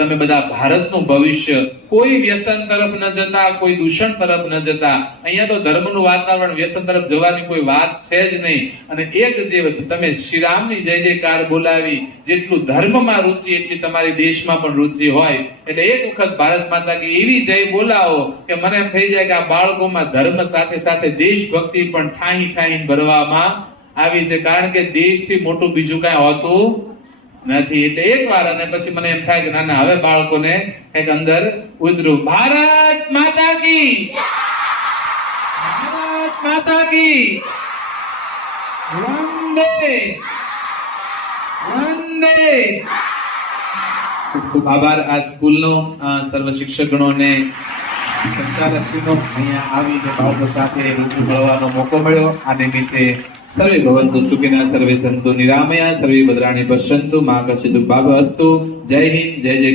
તમે બધા ભારતનું ભવિષ્ય, કોઈ વ્યસન તરફ ન જતા, કોઈ દૂષણ તરફ ન જતા. અહીંયા તો ધર્મનું વાતાવરણ, વ્યસન તરફ જવાની કોઈ વાત છે જ નહીં. અને એક જે તમે શ્રી રામની જય જયકાર બોલાવી, જેટલું ધર્મમાં રુચિ એટલી તમારી દેશમાં પણ રુચિ હોય. એટલે એક વખત ભારત માતા કી એવી જય બોલાવો કે મને એમ થઈ જાય કે આ બાળકોમાં ધર્મ સાથે સાથે દેશભક્તિ પણ ઠાઈ ઠાઈ ભરવામાં આવી છે. કારણ કે દેશથી મોટું બીજું કાંઈ હોતું નથી. એટલે એકવાર અને પછી મને એમ થાય કે ના હવે બાળકોને એક અંદર ઉતરું. ભારત માતા કી, ભારત માતા કી, વંદે વંદે. ખૂબ ખૂબ આભાર આ સ્કૂલનો, સર્વ શિક્ષકગણોને, સંચાલકશ્રીનો અહીંયા આવીને બાળકો સાથે રૂબરૂ મળવાનો મોકો મળ્યો. આ નિમિત્તે સર્વે ભવन्तु સુખિનઃ, સર્વે સन्तु નિરામયા, સર્વે ભદ્રાણિ પશ્યन्तु, મા કશ્ચિદુપદ્રવસ્તુ. જય હિન્દ, જય જય